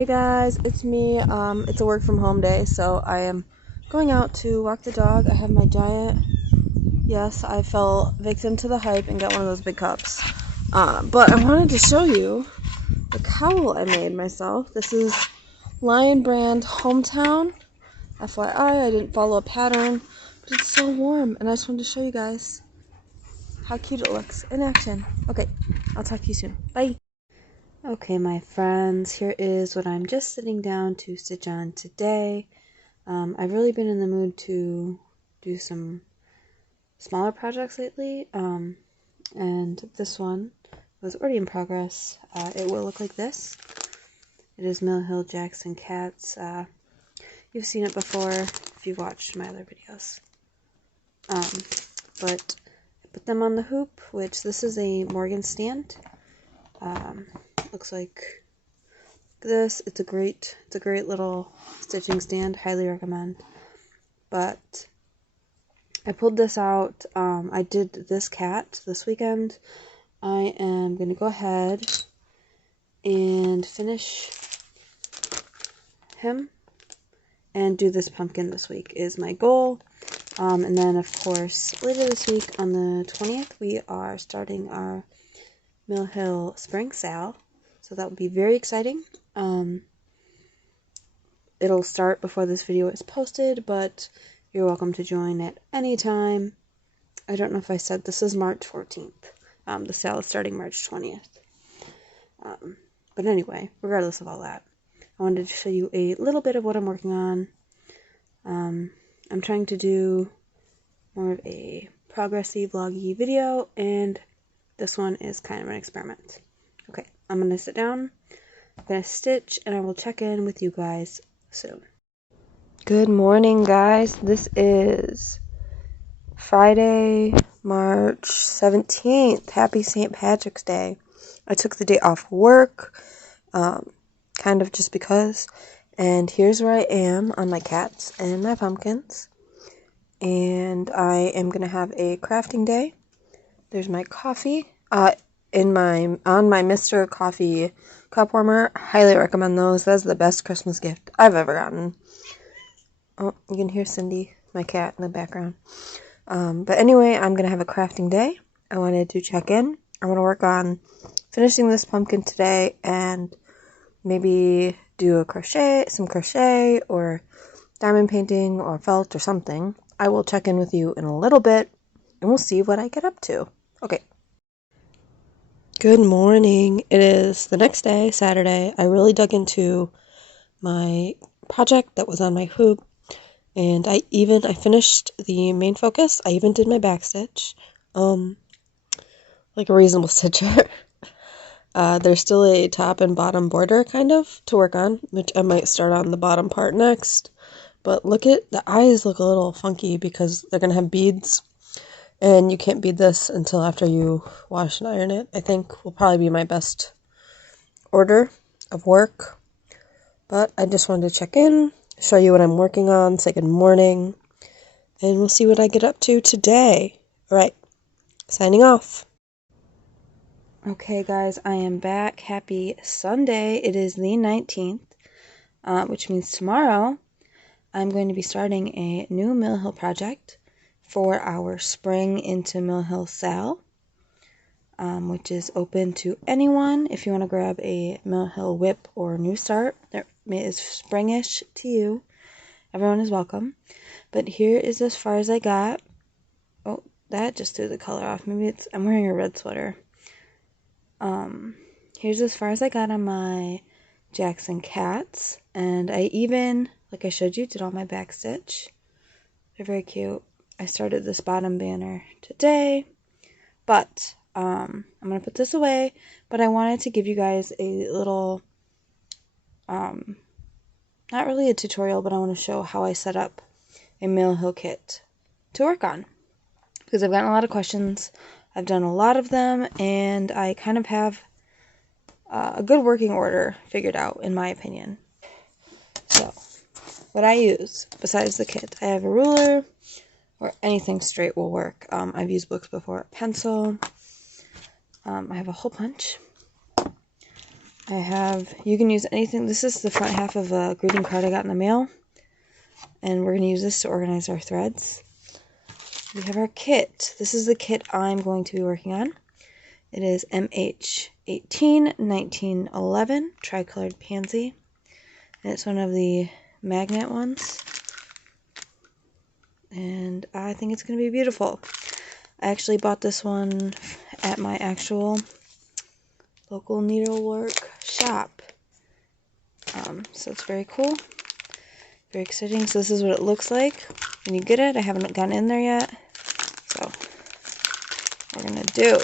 Hey guys, it's me. It's a work from home day, so I am going out to walk the dog. I have my giant, yes, I fell victim to the hype and got one of those big cups. But I wanted to show you the cowl I made myself. This is Lion Brand Hometown. FYI, I didn't follow a pattern, but it's so warm, and I just wanted to show you guys how cute it looks in action. Okay, I'll talk to you soon. Bye. Okay, my friends, here is what I'm just sitting down to stitch on today. I've really been in the mood to do some smaller projects lately, and this one was already in progress. It will look like this. It is Mill Hill Jackson Cats. You've seen it before if you've watched my other videos. But I put them on the hoop, which this is a Morgan stand. Looks like this. It's a great little stitching stand. Highly recommend. But I pulled this out. I did this cat this weekend. I am going to go ahead and finish him and do this pumpkin this week is my goal. And then, of course, later this week on the 20th, we are starting our Mill Hill Spring Sale. So that will be very exciting. It'll start before this video is posted, but you're welcome to join at any time. I don't know if I said this is March 14th. The sale is starting March 20th. But anyway, regardless of all that, I wanted to show you a little bit of what I'm working on. I'm trying to do more of a progressy, vloggy video, and this one is kind of an experiment. Okay, I'm going to sit down, I'm going to stitch, and I will check in with you guys soon. Good morning, guys. This is Friday, March 17th. Happy St. Patrick's Day. I took the day off work, kind of just because. And here's where I am on my cats and my pumpkins. And I am going to have a crafting day. There's my coffee. On my Mr. Coffee cup warmer. Highly recommend those. That's the best Christmas gift I've ever gotten. Oh, you can hear Cindy, my cat, in the background. But anyway, I'm going to have a crafting day. I wanted to check in. I want to work on finishing this pumpkin today and maybe do some crochet or diamond painting or felt or something. I will check in with you in a little bit and we'll see what I get up to. Okay. Good morning. It is the next day, Saturday. I really dug into my project that was on my hoop. And I finished the main focus. I even did my back stitch. Like a reasonable stitcher. There's still a top and bottom border kind of to work on, which I might start on the bottom part next. But look at the eyes look a little funky because they're gonna have beads. And you can't bead this until after you wash and iron it. I think will probably be my best order of work. But I just wanted to check in, show you what I'm working on, say good morning, and we'll see what I get up to today. All right, signing off. Okay, guys, I am back. Happy Sunday. It is the 19th, which means tomorrow I'm going to be starting a new Mill Hill project for our Spring into Mill Hill sale, which is open to anyone. If you want to grab a Mill Hill whip or new start that is springish to you, everyone is welcome. But here is as far as I got. Oh, that just threw the color off. Maybe I'm wearing a red sweater. Here's as far as I got on my Jackson cats, and I even, like I showed you, did all my back stitch. They're very cute. I started this bottom banner today, but I'm gonna put this away. But I wanted to give you guys a little, not really a tutorial, but I want to show how I set up a Mill Hill kit to work on, because I've gotten a lot of questions. I've done a lot of them, and I kind of have a good working order figured out, in my opinion. So, what I use, besides the kit, I have a ruler, or anything straight will work. I've used books before, pencil. I have a hole punch. you can use anything. This is the front half of a greeting card I got in the mail. And we're going to use this to organize our threads. We have our kit. This is the kit I'm going to be working on. It is MH18-1911 Tricolored Pansy. And it's one of the magnet ones. And I think it's going to be beautiful. I actually bought this one at my actual local needlework shop. So it's very cool. Very exciting. So this is what it looks like when you get it. I haven't gone in there yet. So what we're going to do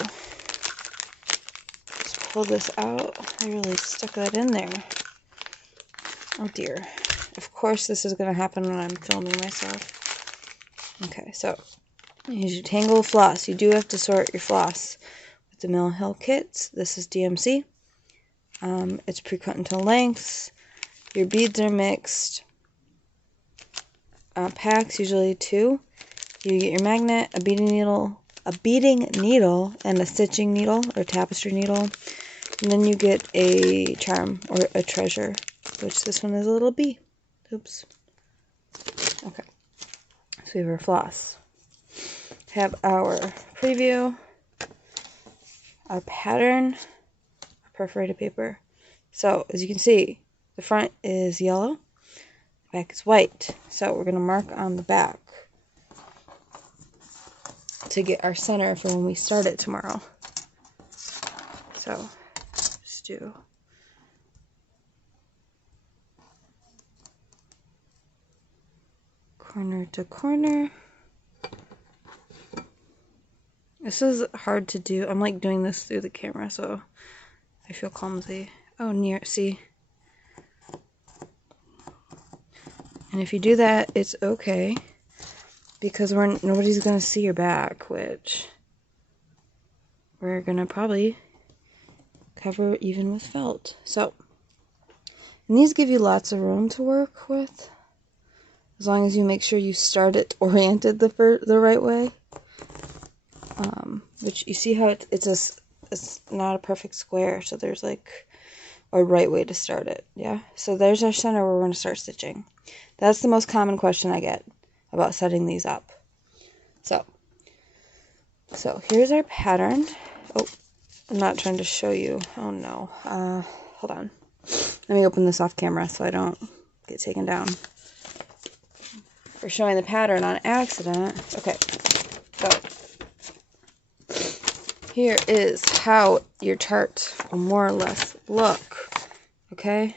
is pull this out. I really stuck that in there. Oh dear. Of course this is going to happen when I'm filming myself. Okay, so here's your tangle of floss. You do have to sort your floss with the Mill Hill kits. This is DMC. It's pre-cut into lengths. Your beads are mixed. Packs, usually 2. You get your magnet, a beading needle, and a stitching needle or tapestry needle. And then you get a charm or a treasure, which this one is a little bee. Oops. Okay. So we have our floss. Have our preview, our pattern, our perforated paper. So as you can see, the front is yellow. Back is white, so we're going to mark on the back to get our center for when we start it tomorrow. So just do corner to corner. This is hard to do. I'm like doing this through the camera, so I feel clumsy. Oh, see. And if you do that, it's okay, because nobody's going to see your back, which we're going to probably cover even with felt. So, and these give you lots of room to work with, as long as you make sure you start it oriented the right way. Which you see how it's not a perfect square, so there's like a right way to start it. Yeah, so there's our center where we're going to start stitching. That's the most common question I get about setting these up. So here's our pattern. Oh, I'm not trying to show you. Oh no. Hold on. Let me open this off camera so I don't get taken down for showing the pattern on accident. Okay, so here is how your chart will more or less look. Okay?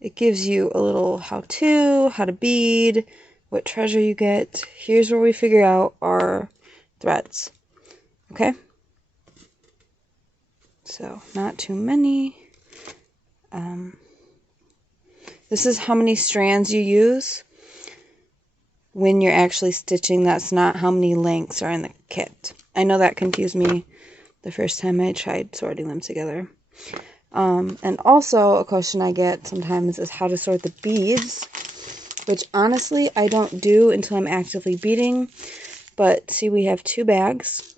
It gives you a little how-to, how to bead, what treasure you get. Here's where we figure out our threads. Okay? So, not too many. This is how many strands you use when you're actually stitching. That's not how many lengths are in the kit. I know that confused me the first time I tried sorting them together. And also a question I get sometimes is how to sort the beads, which honestly I don't do until I'm actively beading. But see, we have 2 bags,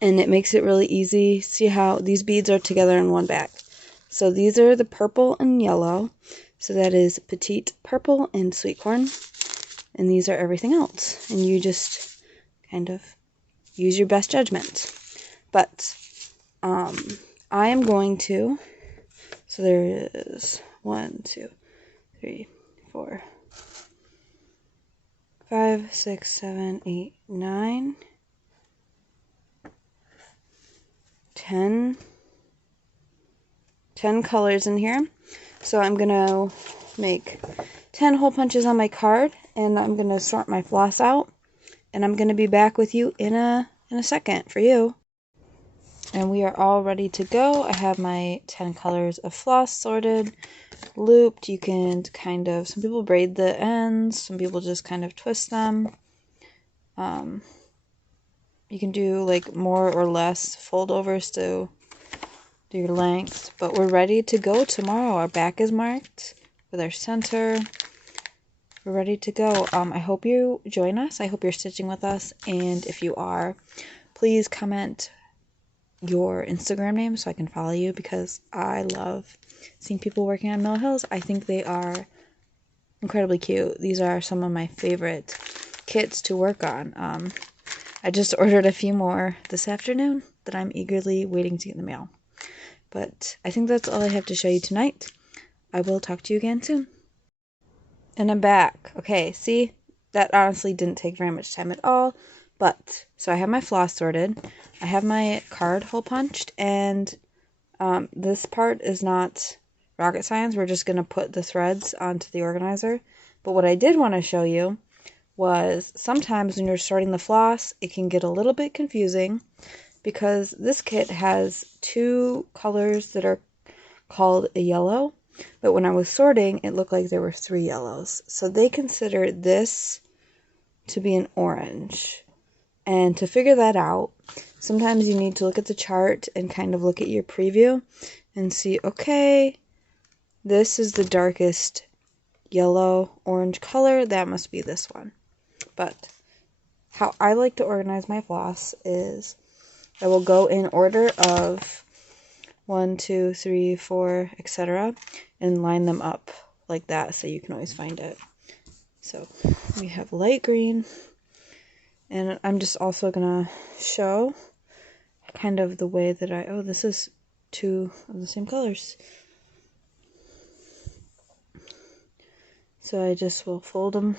and it makes it really easy. See how these beads are together in one bag. So these are the purple and yellow. So that is petite purple and sweet corn. And these are everything else. And you just kind of use your best judgment. But I am going to, so there is 1, 2, 3, 4, 5, 6, 7, 8, 9, 10 colors in here. So I'm going to make 10 hole punches on my card, and I'm going to sort my floss out, and I'm going to be back with you in a second for you. And we are all ready to go. I have my 10 colors of floss sorted, looped. You can kind of, some people braid the ends, some people just kind of twist them. You can do like more or less fold overs to do your lengths, but we're ready to go tomorrow. Our back is marked with our center. We're ready to go. I hope you join us. I hope you're stitching with us, and if you are, please comment your Instagram name so I can follow you, because I love seeing people working on Mill Hills. I think they are incredibly cute. These are some of my favorite kits to work on. I just ordered a few more this afternoon that I'm eagerly waiting to get in the mail. But I think that's all I have to show you tonight. I will talk to you again soon. And I'm back. Okay, see? That honestly didn't take very much time at all. But, so I have my floss sorted. I have my card hole punched. And this part is not rocket science. We're just going to put the threads onto the organizer. But what I did want to show you was sometimes when you're sorting the floss, it can get a little bit confusing, because this kit has 2 colors that are called a yellow, but when I was sorting, it looked like there were 3 yellows. So they consider this to be an orange. And to figure that out, sometimes you need to look at the chart and kind of look at your preview and see, okay, this is the darkest yellow-orange color, that must be this one. But how I like to organize my floss is I will go in order of 1, 2, 3, 4, etc. and line them up like that so you can always find it. So we have light green, and I'm just also gonna show kind of the way that oh, this is 2 of the same colors. So I just will fold them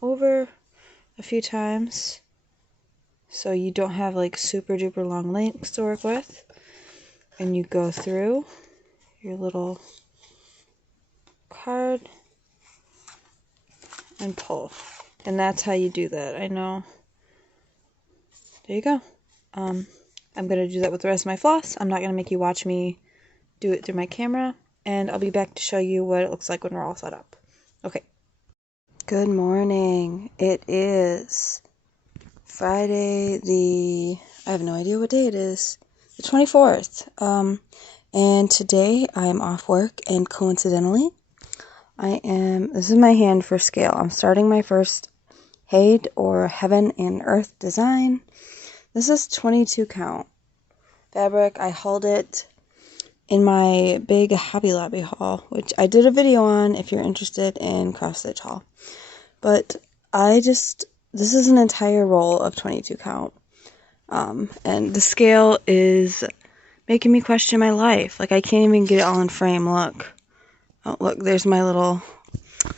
over a few times so you don't have like super duper long lengths to work with, and you go through your little card and pull, and that's how you do that. I know. There you go. I'm gonna do that with the rest of my floss. I'm not gonna make you watch me do it through my camera, and I'll be back to show you what it looks like when we're all set up. Okay. Good morning. It is Friday I have no idea what day it is. The 24th. And today I'm off work, and coincidentally, this is my hand for scale. I'm starting my first HAED, or Heaven and Earth design. This is 22 count fabric. I hauled it in my big Hobby Lobby haul, which I did a video on if you're interested in cross stitch haul. But this is an entire roll of 22 count. And the scale is making me question my life. Like, I can't even get it all in frame. Look. Oh, look, there's my little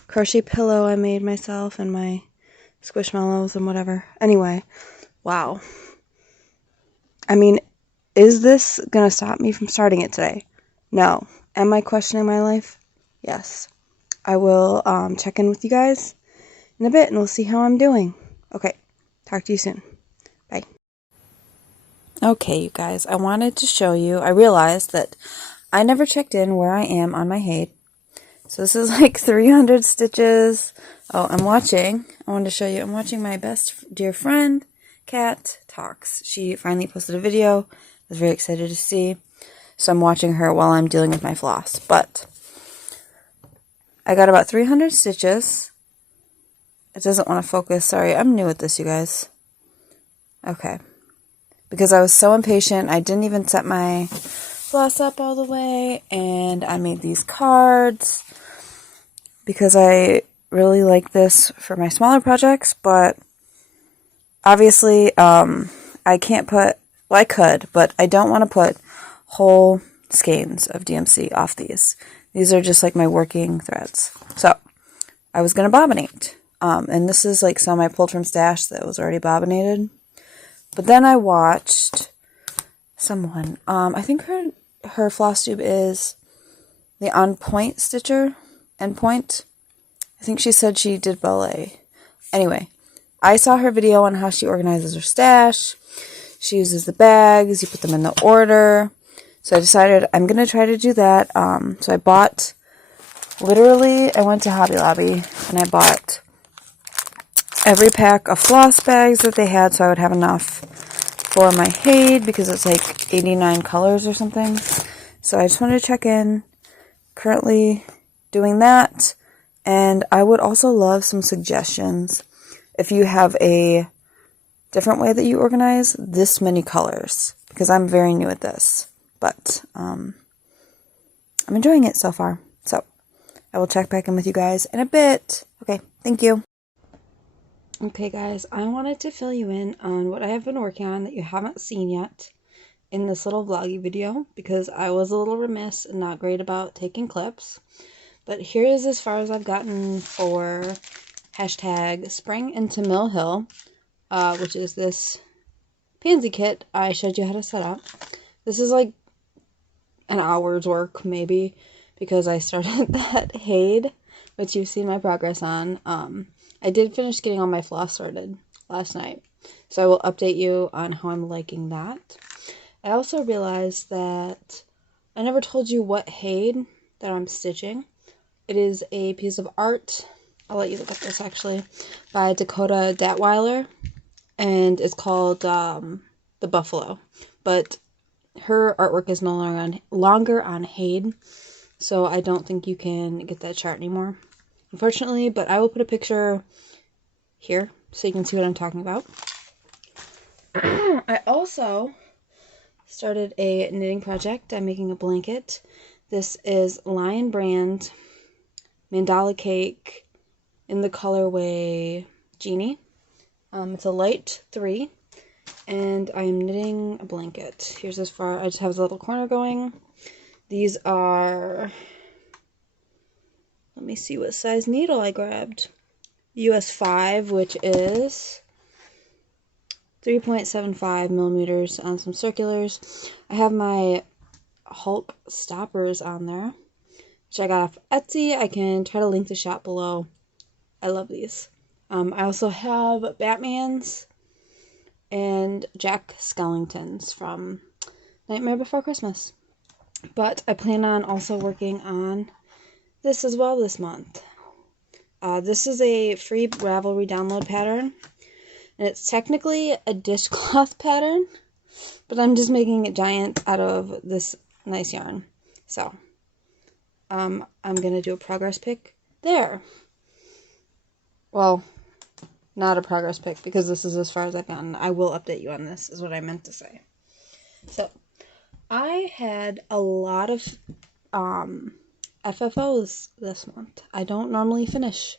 crochet pillow I made myself, and my squishmallows and whatever. Anyway, wow. I mean, is this gonna stop me from starting it today? No. Am I questioning my life? Yes. I will check in with you guys in a bit, and we'll see how I'm doing. Okay, talk to you soon. Bye. Okay, you guys, I wanted to show you, I realized that I never checked in where I am on my HAED. So this is like 300 stitches. Oh, I wanted to show you, I'm watching my best dear friend, Kat Talks. She finally posted a video. I was very excited to see. So I'm watching her while I'm dealing with my floss. But I got about 300 stitches. It doesn't want to focus. Sorry, I'm new at this, you guys. Okay. Because I was so impatient, I didn't even set my floss up all the way, and I made these cards because I really like this for my smaller projects, but obviously I can't put, well, I could, but I don't want to put whole skeins of DMC off these. These are just like my working threads. So I was going to bobinate. And this is like some I pulled from Stash that was already bobinated. But then I watched someone, I think her floss tube is the On Point Stitcher, Endpoint. I think she said she did ballet. Anyway, I saw her video on how she organizes her stash. She uses the bags, you put them in the order. So I decided I'm going to try to do that. So I bought, literally, I went to Hobby Lobby and I bought every pack of floss bags that they had, so I would have enough for my HAED, because it's like 89 colors or something. So I just wanted to check in. Currently doing that, and I would also love some suggestions if you have a different way that you organize this many colors, because I'm very new at this. But I'm enjoying it so far. So I will check back in with you guys in a bit. Okay, thank you. Okay guys, I wanted to fill you in on what I have been working on that you haven't seen yet in this little vloggy video, because I was a little remiss and not great about taking clips. But here is as far as I've gotten for hashtag Spring into Mill Hill, which is this pansy kit I showed you how to set up. This is like an hour's work maybe, because I started that HAED, which you've seen my progress on. I did finish getting all my floss sorted last night, so I will update you on how I'm liking that. I also realized that I never told you what HAED that I'm stitching. It is a piece of art, I'll let you look at this actually, by Dakota Datweiler, and it's called The Buffalo. But her artwork is no longer on HAED, so I don't think you can get that chart anymore, unfortunately, but I will put a picture here so you can see what I'm talking about. I also started a knitting project. I'm making a blanket. This is Lion Brand Mandala Cake in the colorway Genie. It's a light 3, and I'm knitting a blanket. Here's as far, I just have a little corner going. These are, let me see what size needle I grabbed. US 5, which is 3.75 millimeters on some circulars. I have my Hulk stoppers on there, which I got off Etsy. I can try to link the shop below. I love these. I also have Batmans and Jack Skellingtons from Nightmare Before Christmas. But I plan on also working on this as well this month. This is a free Ravelry download pattern, and it's technically a dishcloth pattern, but I'm just making it giant out of this nice yarn. So, I'm going to do a progress pic there. Well, not a progress pic, because this is as far as I've gotten. I will update you on this, is what I meant to say. So, I had a lot of FFOs this month. I don't normally finish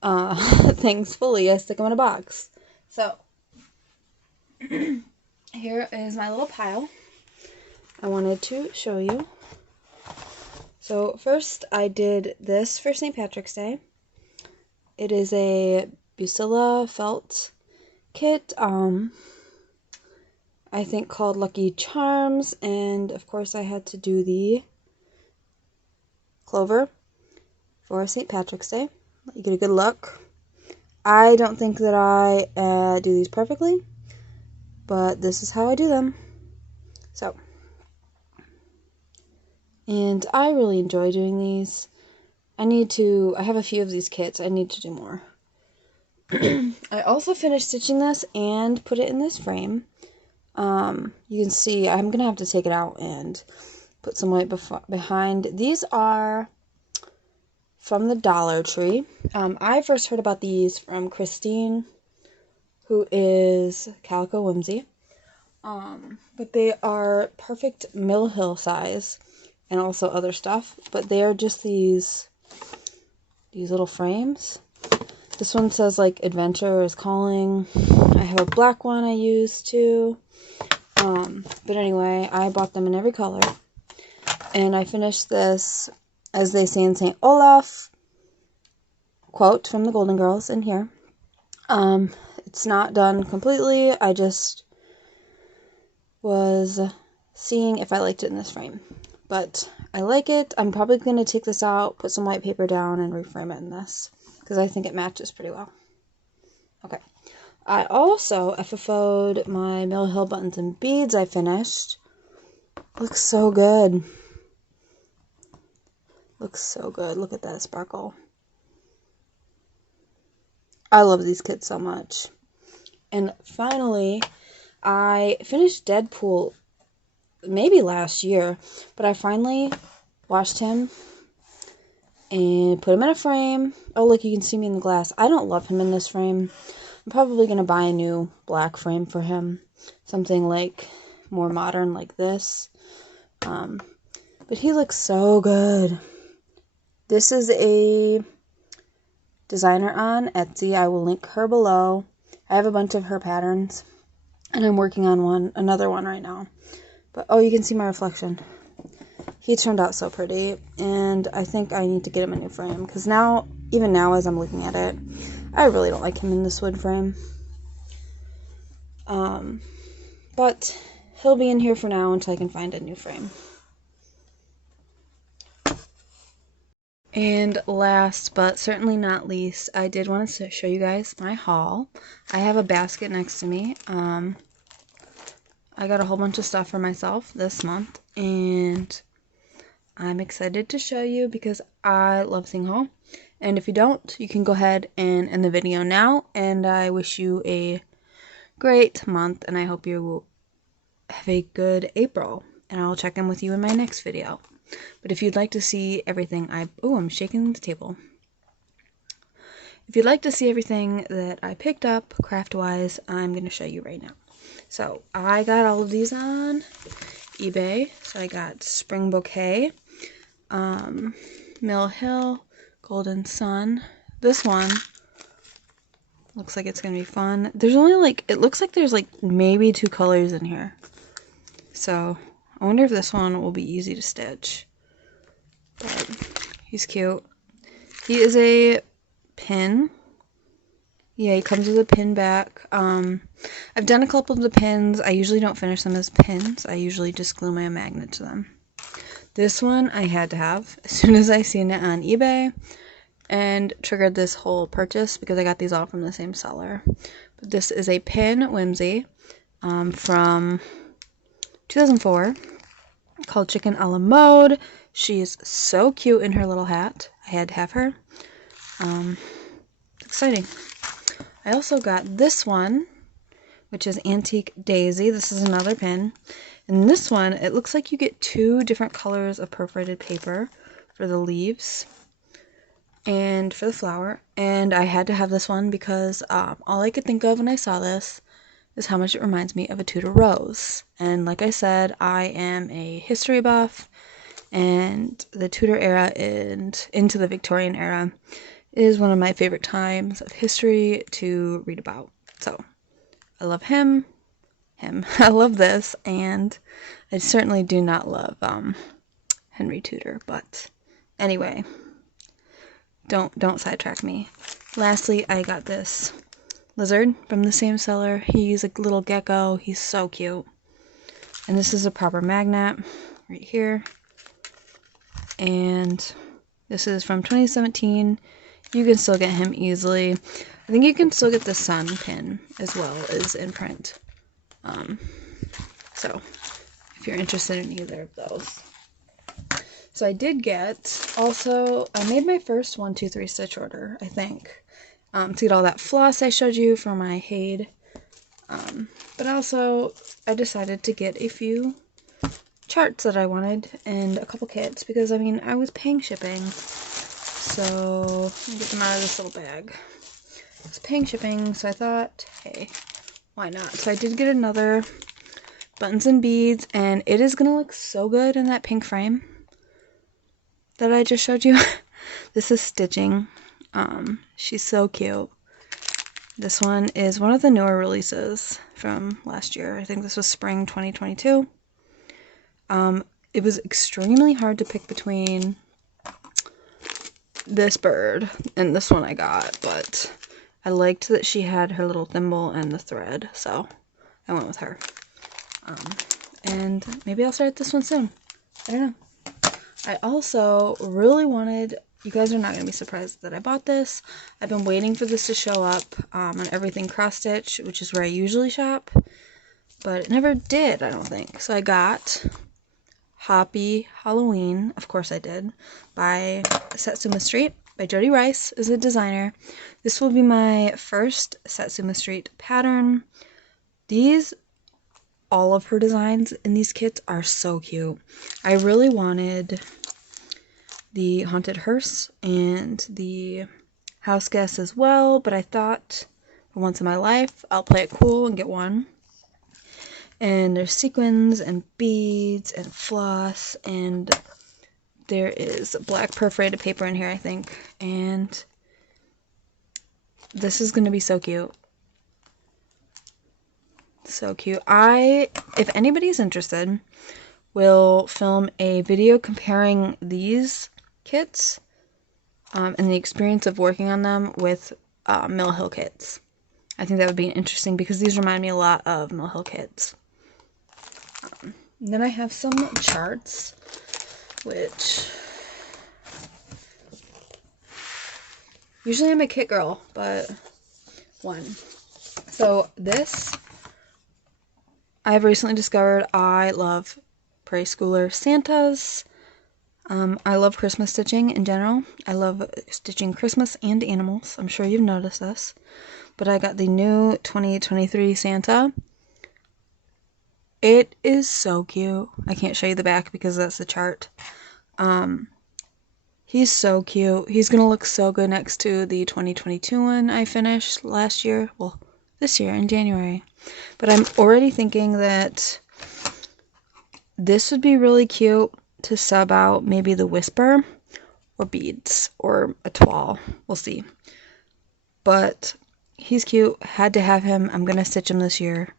things fully. I stick them in a box. So, here is my little pile I wanted to show you. So, first I did this for St. Patrick's Day. It is a Bucilla felt kit, I think called Lucky Charms, and of course I had to do the clover for St. Patrick's Day. Let you get a good look. I don't think that I do these perfectly, but this is how I do them. So, and I really enjoy doing these. I have a few of these kits. I need to do more. I also finished stitching this and put it in this frame. You can see I'm going to have to take it out and put some white behind. These are from the Dollar Tree. I first heard about these from Christine, who is Calico Whimsy. But they are perfect Mill Hill size, and also other stuff. But they are just these little frames. This one says like Adventure is Calling. I have a black one I use too. But anyway, I bought them in every color. And I finished this, as they say in St. Olaf, quote from the Golden Girls in here. It's not done completely. I just was seeing if I liked it in this frame. But I like it. I'm probably going to take this out, put some white paper down, and reframe it in this, because I think it matches pretty well. Okay. I also FFO'd my Mill Hill buttons and beads I finished. Looks so good. Looks so good. Look at that sparkle. I love these kits so much. And finally, I finished Deadpool maybe last year, but I finally washed him and put him in a frame. Oh, look, you can see me in the glass. I don't love him in this frame. I'm probably going to buy a new black frame for him. Something like more modern like this. But he looks so good. This is a designer on Etsy. I will link her below. I have a bunch of her patterns, and I'm working on another one right now. But oh, you can see my reflection. He turned out so pretty, and I think I need to get him a new frame, because now, even now as I'm looking at it, I really don't like him in this wood frame. But he'll be in here for now until I can find a new frame. And last but certainly not least, I did want to show you guys my haul. I have a basket next to me. I got a whole bunch of stuff for myself this month, and I'm excited to show you because I love seeing haul. And if you don't, you can go ahead and end the video now, and I wish you a great month, and I hope you have a good April, and I'll check in with you in my next video. But if you'd like to see everything I'm shaking the table. If you'd like to see everything that I picked up craft-wise, I'm going to show you right now. So, I got all of these on eBay. So, I got Spring Bouquet, Mill Hill, Golden Sun. This one looks like it's going to be fun. There's only it looks like there's maybe 2 colors in here. So, I wonder if this one will be easy to stitch. But he's cute. He is a pin. Yeah, he comes with a pin back. I've done a couple of the pins. I usually don't finish them as pins. I usually just glue my magnet to them. This one I had to have as soon as I seen it on eBay and triggered this whole purchase because I got these all from the same seller. But this is a pin Whimsy from 2004 called Chicken a la Mode. She is so cute in her little hat. I had to have her. Exciting. I also got this one, which is Antique Daisy. This is another pin. And this one, it looks like you get 2 different colors of perforated paper for the leaves and for the flower. And I had to have this one because all I could think of when I saw this is how much it reminds me of a Tudor rose. And like I said, I am a history buff, and the Tudor era and into the Victorian era is one of my favorite times of history to read about. So, I love him. I love this, and I certainly do not love Henry Tudor, but anyway, don't sidetrack me. Lastly, I got this lizard from the same seller. He's a little gecko. He's so cute. And this is a proper magnet right here. And this is from 2017. You can still get him easily. I think you can still get the sun pin as well as in print. So, if you're interested in either of those. So I did get, also, I made my first 1, 2, 3 stitch order, I think. To get all that floss I showed you for my HAED. But also, I decided to get a few charts that I wanted and a couple kits because, I mean, I was paying shipping. So, let me get them out of this little bag. I was paying shipping, so I thought, hey, why not? So I did get another buttons and beads, and it is going to look so good in that pink frame that I just showed you. This is Stitching. She's so cute. This one is one of the newer releases from last year. I think this was spring 2022. It was extremely hard to pick between this bird and this one I got, but I liked that she had her little thimble and the thread, so I went with her. And maybe I'll start this one soon. I don't know. I also really wanted, you guys are not going to be surprised that I bought this. I've been waiting for this to show up on Everything Cross Stitch, which is where I usually shop, but it never did, I don't think. So I got Happy Halloween, of course I did, by Satsuma Street, by Jody Rice, is a designer. This will be my first Satsuma Street pattern. All of her designs in these kits are so cute. I really wanted the Haunted Hearse and the House Guest as well, but I thought for once in my life I'll play it cool and get one. And there's sequins and beads and floss, and there is black perforated paper in here, I think. And this is going to be so cute. So cute. If anybody's interested, will film a video comparing these kits and the experience of working on them with Mill Hill kits. I think that would be interesting because these remind me a lot of Mill Hill kits. Then I have some charts, which usually I'm a kit girl, but one. So this, I've recently discovered I love preschooler Santas. I love Christmas stitching in general. I love stitching Christmas and animals. I'm sure you've noticed this. But I got the new 2023 Santa. It is so cute. I can't show you the back because that's the chart. He's so cute. He's gonna look so good next to the 2022 one I finished last year. Well, this year in January. But I'm already thinking that this would be really cute to sub out maybe the whisper or beads or a toile. We'll see. But he's cute. Had to have him. I'm gonna stitch him this year.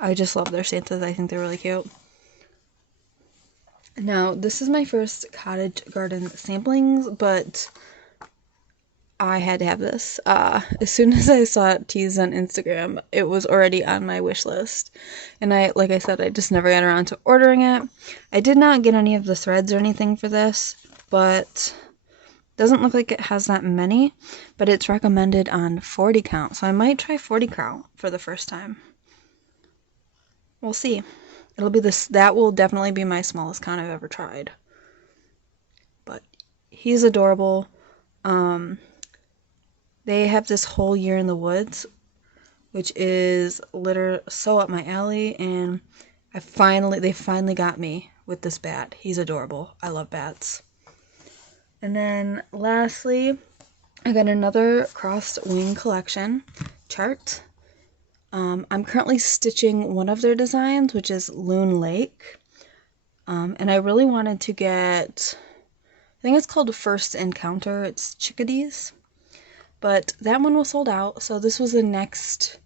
I just love their Santas. I think they're really cute. Now, this is my first cottage garden samplings, but I had to have this. As soon as I saw it teased on Instagram, it was already on my wish list. And like I said, I just never got around to ordering it. I did not get any of the threads or anything for this, but doesn't look like it has that many, but it's recommended on 40 count. So I might try 40 count for the first time. We'll see. It'll be this. That will definitely be my smallest count I've ever tried. But he's adorable. They have this whole year in the woods, which is literally so up my alley, and they finally got me with this bat. He's adorable. I love bats. And then lastly, I got another crossed wing collection chart. I'm currently stitching one of their designs, which is Loon Lake. And I really wanted to get, I think it's called First Encounter. It's chickadees. But that one was sold out, so this was the next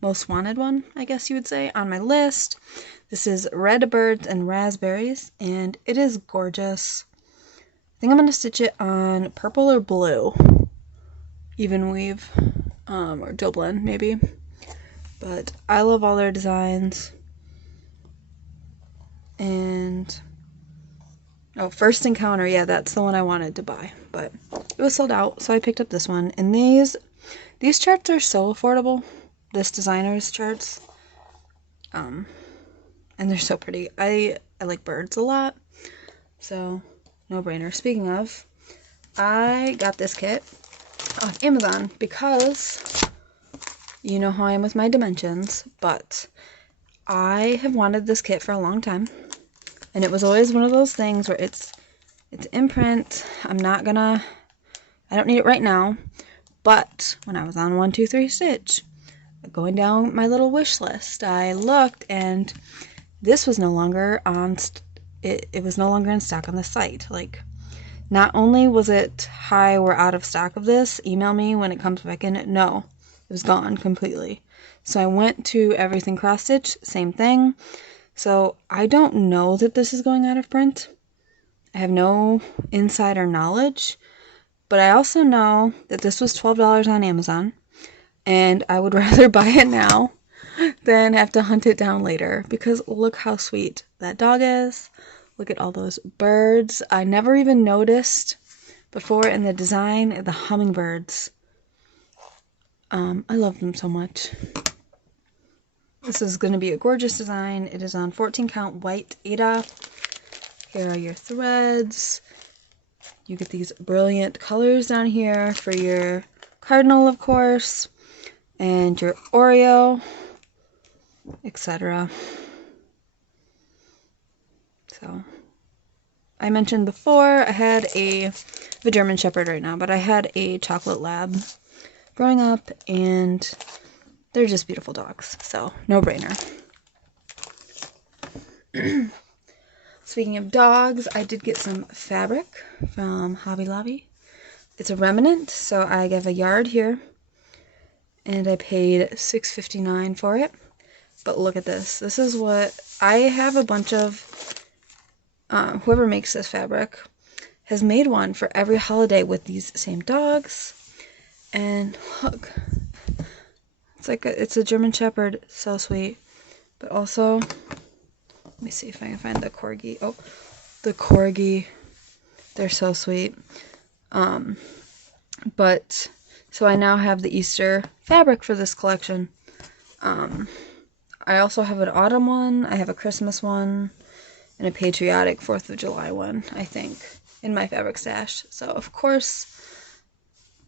most wanted one, I guess you would say, on my list. This is Red Birds and Raspberries, and it is gorgeous. I think I'm going to stitch it on purple or blue. Even weave. Or Dublin, maybe. But I love all their designs. And oh, First Encounter, yeah, that's the one I wanted to buy, but it was sold out, so I picked up this one. And these charts are so affordable. This designer's charts, and they're so pretty. I like birds a lot, so no brainer. Speaking of, I got this kit off Amazon because you know how I am with my dimensions, but I have wanted this kit for a long time. And it was always one of those things where it's in print. I don't need it right now. But when I was on 123 Stitch, going down my little wish list, I looked and this was no longer on, it was no longer in stock on the site. Like, not only was it, hi, we're out of stock of this, email me when it comes back in. No, it was gone completely. So I went to Everything Cross Stitch, same thing. So I don't know that this is going out of print. I have no insider knowledge, but I also know that this was $12 on Amazon, and I would rather buy it now than have to hunt it down later, because look how sweet that dog is. Look at all those birds. I never even noticed before in the design, the hummingbirds. I love them so much. This is going to be a gorgeous design. It is on 14 count white Aida. Here are your threads. You get these brilliant colors down here for your cardinal, of course, and your Oreo, etc. So, I mentioned before I had a German Shepherd right now, but I had a chocolate lab growing up, and they're just beautiful dogs, so no brainer. Speaking of dogs, I did get some fabric from Hobby Lobby. It's a remnant, so I have a yard here, and I paid $6.59 for it. But look at this. This is what I have. A bunch of whoever makes this fabric has made one for every holiday with these same dogs. And look, it's a German Shepherd, so sweet. But also, let me see if I can find the corgi. Oh, the corgi, they're so sweet. But so I now have the Easter fabric for this collection. I also have an autumn one, I have a Christmas one, and a patriotic 4th of July one, I think, in my fabric stash. So, of course,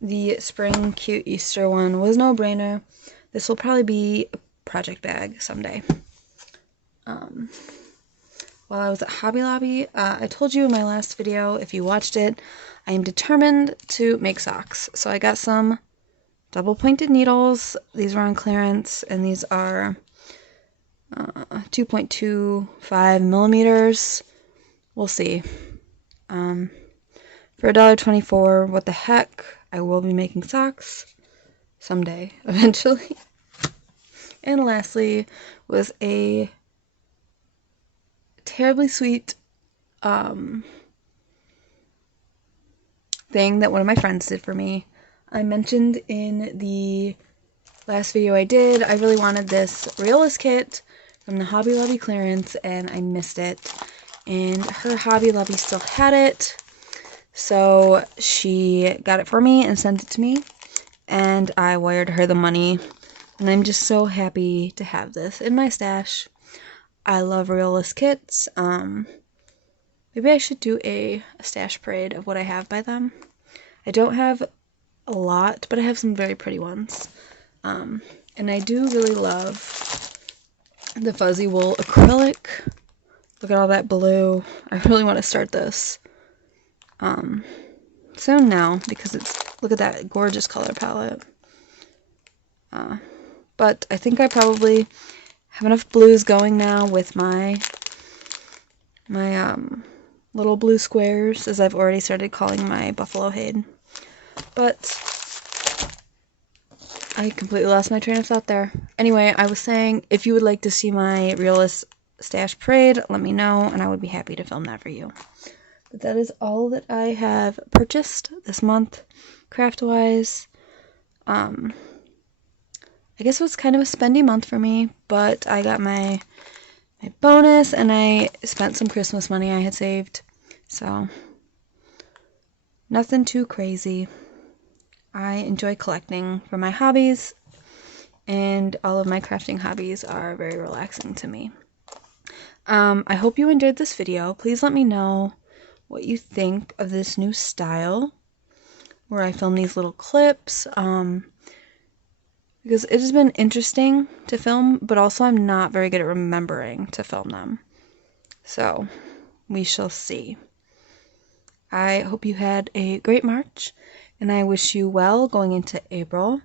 the spring cute Easter one was no brainer. This will probably be a project bag someday. While I was at Hobby Lobby, I told you in my last video, if you watched it, I am determined to make socks. So I got some double-pointed needles. These were on clearance, and these are 2.25 millimeters. We'll see. For $1.24, what the heck? I will be making socks someday, eventually. And lastly was a terribly sweet thing that one of my friends did for me. I mentioned in the last video I did, I really wanted this Realist kit from the Hobby Lobby clearance, and I missed it. And her Hobby Lobby still had it, so she got it for me and sent it to me, and I wired her the money, and I'm just so happy to have this in my stash. I love Realist kits. Maybe I should do a stash parade of what I have by them. I don't have a lot, but I have some very pretty ones. And I do really love the fuzzy wool acrylic. Look at all that blue. I really want to start this soon now, because look at that gorgeous color palette. But I think I probably have enough blues going now with my little blue squares, as I've already started calling my buffalo HAED. But I completely lost my train of thought there. Anyway, I was saying, if you would like to see my Realist stash parade, let me know, and I would be happy to film that for you. But that is all that I have purchased this month, craft-wise. I guess it was kind of a spendy month for me, but I got my bonus, and I spent some Christmas money I had saved. So, nothing too crazy. I enjoy collecting for my hobbies, and all of my crafting hobbies are very relaxing to me. I hope you enjoyed this video. Please let me know what you think of this new style, where I film these little clips, because it has been interesting to film, but also I'm not very good at remembering to film them. So, we shall see. I hope you had a great March, and I wish you well going into April.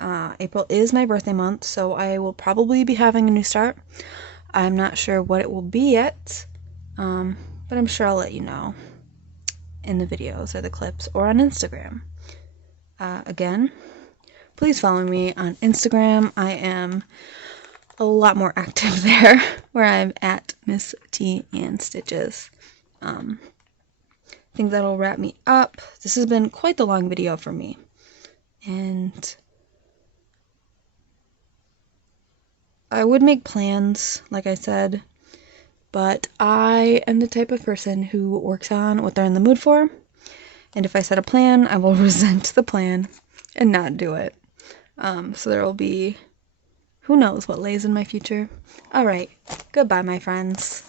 April is my birthday month, so I will probably be having a new start. I'm not sure what it will be yet, but I'm sure I'll let you know in the videos or the clips or on Instagram. Again, please follow me on Instagram. I am a lot more active there, where I'm at Miss T and Stitches. I think that'll wrap me up. This has been quite the long video for me, and I would make plans, like I said, but I am the type of person who works on what they're in the mood for, and if I set a plan, I will resent the plan and not do it. So there will be, who knows what lays in my future. Alright, goodbye my friends.